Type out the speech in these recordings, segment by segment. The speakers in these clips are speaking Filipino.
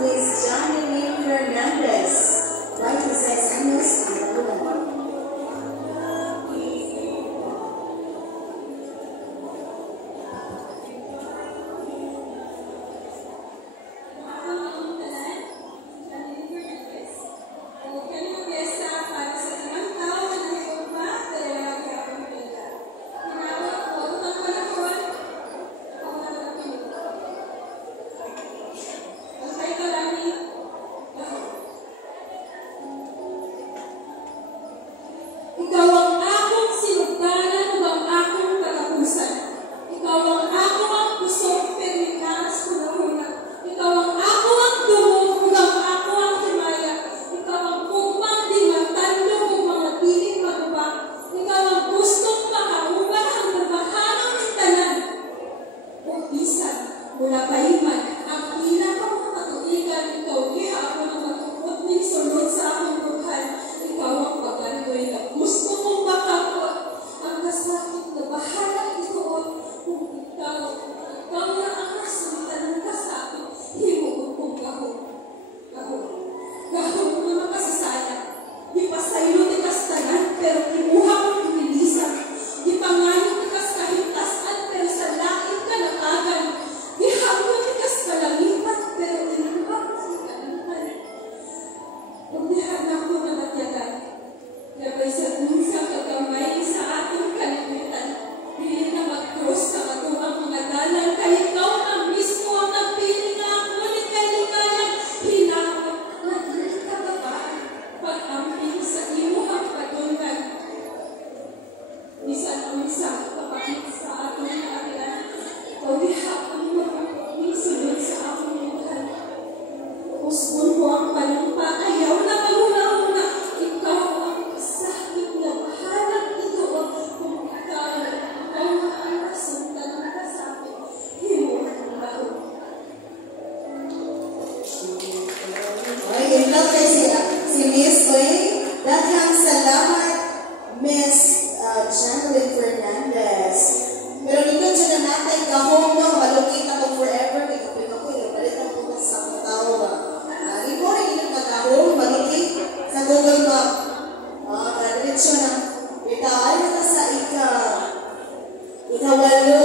Miss Janine Fernandez. 26 años ang kagulang. Ikaw ang akong sinugdanan ug ang akong katapusan. Ikaw ang ako ang kusog perminas kunahuna. Ikaw ang ako ang dungog ug ang ako ang himaya. Ikaw ang ugmang di matandog ug mga piling magubak. Ikaw ang gustong makahuman ang trabahanong ng tanan. Ug bisan mula pahiman ang pinakamatuigan ikaw gihapon ang matungkot ning sulod sa akong buhay. Ikaw ang paglandoy na gusto mong makakot ang kasakit na bahalang ituon kung ikaw na ang nasundan ng kasakit, himuon kong gahong na makasasaya. Di pasaylo ni kastanan, pero kinuha kong pinilisan. Di pangayon ni kas kahitasan, pero sa langit ka nakagan. Di hapon ni kas kalangitan, pero inuhang sa kalangitan. Pagdihan ako na natyagan. Labay sa dunsang kagamay sa ating kalimutan. Dili na mag-cross sa katuang mga dalan. Kahit ikaw na mismo ang nagpili na ako ni kalimayan. Hinawag na dili ka babaan. Pag-amping sa imuhang patungan. Bisan unsang kapakit sa atong kailan. Pawihapon mo ang sunod sa akong buhay. Usbon mo ang panumpa. Ayaw na maguna-una. Ikaw ang kasakit na bahalang ito. Kung ikaw ang nasundan ng kasakit, himuhan ang baho. Okay, good luck kay si Miss Oy. Daghang salamat, Miss Janine Fernandez. Pero dito siya na natin kahong no, malukit ako forever. Kaya kapit ako, ipalit ang putas sa mga tao ba? Ito rin yung magkahong, malukit sa Google Map. Diretso na. Itaay na sa ikawalo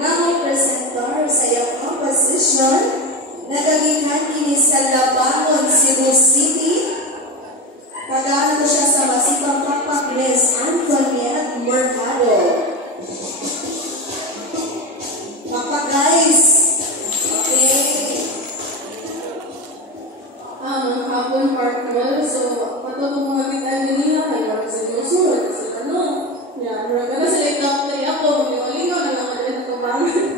na may presentar sa iyong composition na gamitan kini sa Labangon, Cebu City. Tagaan ko siya sa masipang papak Miss Antoinette Mercado. Papak guys. Okay. Hapon partner, so patutong mga kitaan din nila, kaya sa sinusunod, kasi tanong. Yan, muraga na sila doctor ako, magliwalingaw na naman din ako bangan.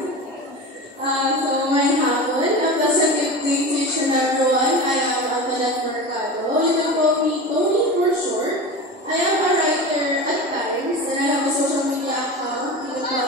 So, may hapon, a pleasant evening to each and everyone. I am Antoinette Mercado. You can call me Tony for short. I am a writer at times, and I have a social media account. You can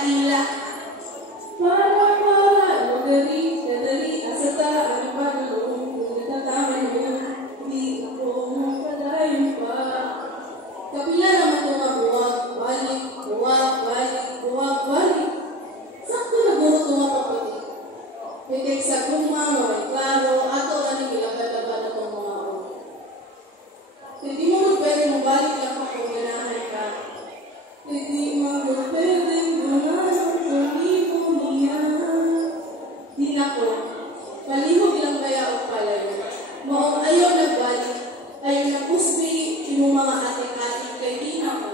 naila. Para madali, asata, ano pa noon, nagtatama noon, hindi ako mapadayon pa. Kapila naman ito nga buwag, balik. Sakto na guro ito nga papiti. Pitik sa guma, may klaro, ato ano gilabad-labad na itong mga oras. Hindi mo pwede mong balik lang ako ganahan ka. Hindi mo pwede ganahan ka libo niya. Di na ko, palihog lang kaya o palayo. Maong ayaw nagbalik, ayaw na pusbi yung mga ating-ating kay di na ko.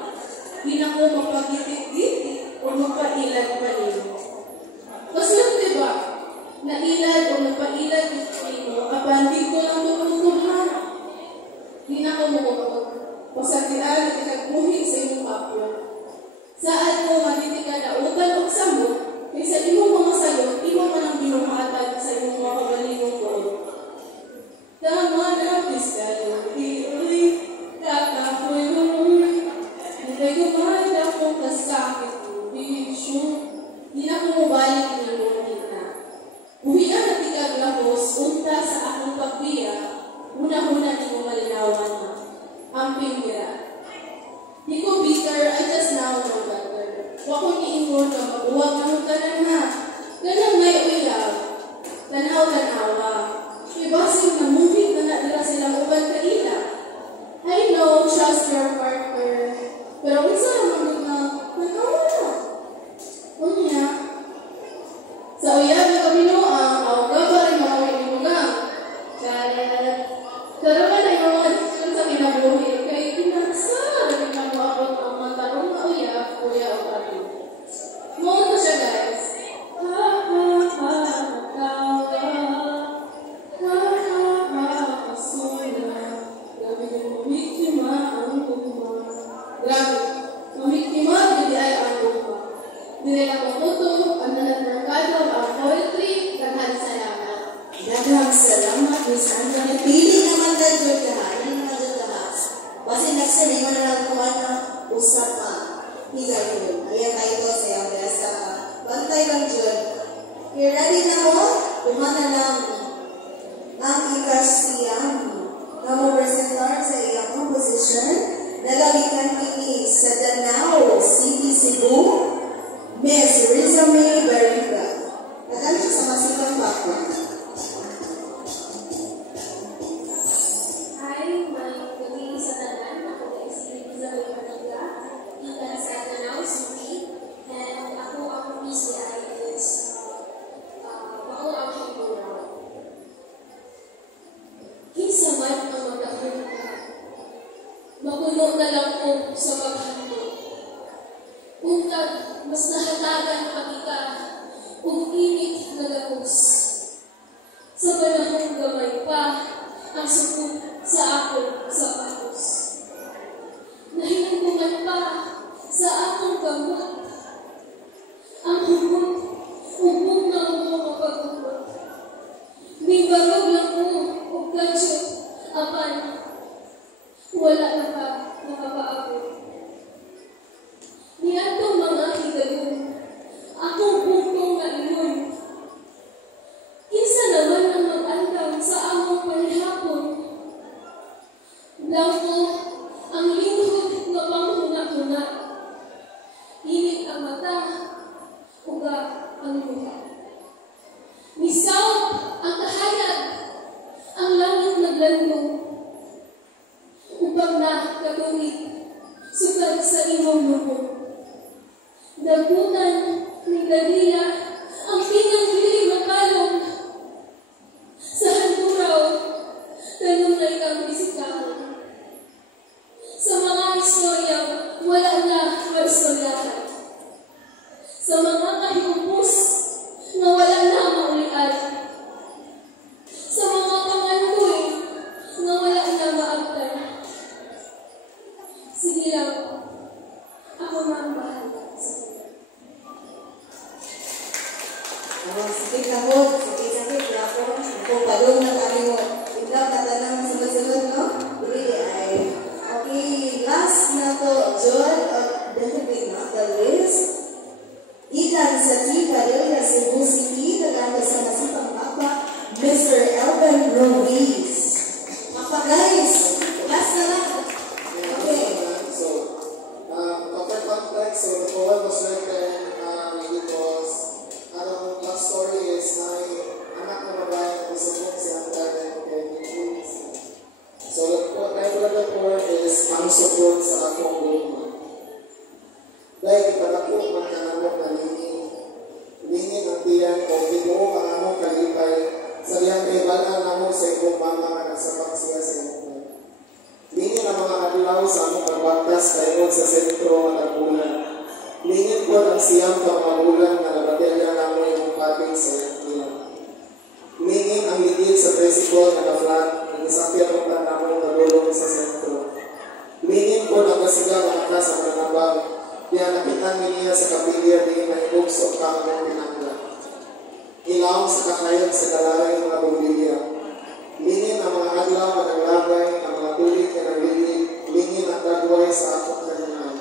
Di na ko mapagitit-gitit o mapailan pa niyo. Mas lang diba, nailad o napailad mo, abandin ko lang tututuhan. Di na ko mukha pasagian at ikagmuhi sa iyong kapwa. Saan mo matitik ka na utan o samot, kaysa iyong mga sagot, imo man ang binuhatan sa iyong mga kabalingong ko. Tama na, Piskayo, uy, kakapoy, hindi gumahal akong kasakit, bisyo. Di na ko mabalik ng lumin na. Uhian na tikag lahos, unta sa akong pagbiya, una-una di ko malinawan na. Amping gira. Di ko bitter, I just now know better. Wako ni-ingon ka, mabuwag na mo tanan na. Ganang may uyaw. Tanaw-tanawa. Ibasing na movie na nadala silang uban ka ila. I know, trust your partner. Pero kung saan naman na, nagawa na. Unya. Sa uyab na kami noang, aw gaba rin mga ulimugang. Karaman ay mga diskusyon sa kinabuhi. Kaya pinasa, rin na maabot ang mga tanong na uyab, kuya o kami. Mga na siya guys. Grabe yung biktima ang guma. Grabe. Mamiktima, hindi ay ang guma. Dili na pagkuto, ang nanatmerkado, ang poetry, daghang salamat. Daghang salamat, Miss Anna. Pili naman tayo dyan lahat. Pili naman dyan lahat. Kasi next time, ikaw na lang kuha na usapan. Higay yun. Ayan tayo ito sa iyong besta. Bantay lang dyan. Okay, ready na mo? Kuha na lang ang ikasiyan na mo presentar sa iyong composition. Nagawikan kini sa Danao City, Cebu, Miss Riza May Barriga. Nadali siya sa masikang background. Hi, mga gabi sa tanan. Ako ay si Riza May Barriga, ikan sa Danao City. And ako ang PCI is ako ang hibura. Kinsa man ang magdahon ka. Mapuno na lang ko sa paghanto. Untag, mas nahatagan pa kita, ug init na gahos. Sa panahong gamay pa, ang sukot sa akong sapatos. Nahinungkuman pa sa akong gamot. Ang hugot, ubong na mo mapag-ugot. May barog lang mo, ug gansyot, apan, wala na ka makapaabot. Niadtong mga higayon, akong bukong na ingon. Kinsa naman ang mag-andam sa among panihapon? Langko ang linghod nga panghuna-huna. Init ang mata, uga ang luha. Misaw ang kahayag, ang langit naglandong. Upang na kagulit, sukad sa imong lubog. Dagutan ni Dalila, ang pinang dili makalong. Sa handuraw, tanunay kang bisitahan. Sa mga istorya, wala na maistoryahan. Sa mga kahiupos, na wala na maulian. Sa mga pangandoy, na wala na maagtan. Sige lang, ako na ang bahala sa iyo. Sakit na mo, sakit na ako. Ako, palong na tayo. Ikaw, tatanang sunod-sunod, no? Really, okay, last na to, John, definitely not the list. po ang siyang pamagulang na nabatelya namin yung pating sa iyan. Mingin ang ligid sa tricycle na na-flat, nagisakyan ang tanamong nalulong sa sentro. Mingin po ang kasiga makakas ang nanabang, kaya nakitan niya sa kapilya din na ibugso ang kamong pinangla. Ilaw sa kakayag sa dalaray mga bumbilya. Mingin ang mga adlaw na naglagay, ang mga tulig na naglilig, mingin ang dagway sa akong kahinaan.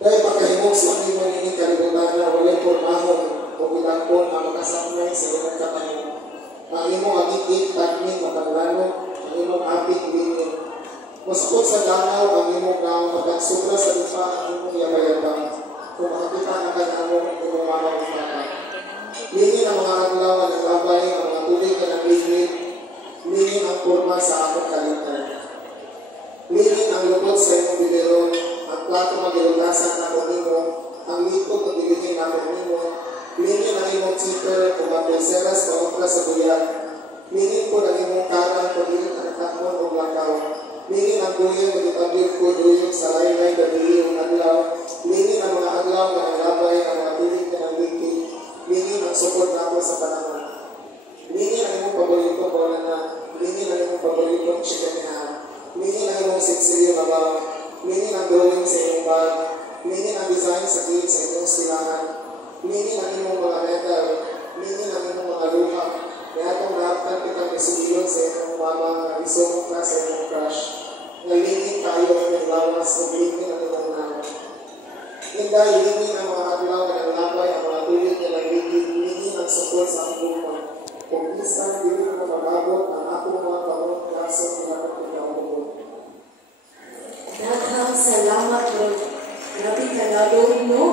Dahil pagkahimog sa mga nini kalibutan na walay pormahon o bilangkon ang makasamay sa ilang katahin. Ang imong agigit, tagmin, mataglano, ang imong apit, lingin. Masukot sa danaw, ang imong naong matagsubra sa lupa, ang imong yabayabang. Kung makakita na kanamong imong mamaw ipaka. Lingin ang mga aglaw na naglabay, ang mga tulig na naglingin. Lingin ang porma sa akong kalitan. Lingin ang lupot sa imong biberon, ang plato magilutasan na kunimo, ang litog na bilihin na kunimo, lingin ang imong cheater o mapilseras o okra sa buyan, lingin po ang imong karang pag-ilit ang takmon o lakaw, lingin ang buyan magitabil po duyong sa laylay na biliyong adlaw, lingin ang mga adlaw na naglabay ang mga tulig na naglingkid, lingin ang sukod na ako sa panahon, lingin ang imong paboritong bola na, lingin ang imong paboritong chikanihan, lingin ang imong siksiliyo na bawang, lingin ang drawing sa inyong bag, lingin ang design sa gate sa inyong silangan, lingin ang inyong mga medal, lingin ang inyong mga luha, kaya itong lahat kitang isulilon sa inyong mama na isong na sa inyong crush, na lingin tayo ang inyong lawas o lingin ang inyong naman. Hindi, lingin ang mga adlaw na naglabay, ang mga tulig na nagligid, lingin ang support sa ang buwan. Kung isang dili mo magabot ang akong mga kamot, kaso nilapat ikaw. Daghang salamat, Lord. Grabe ka na, Lord, no?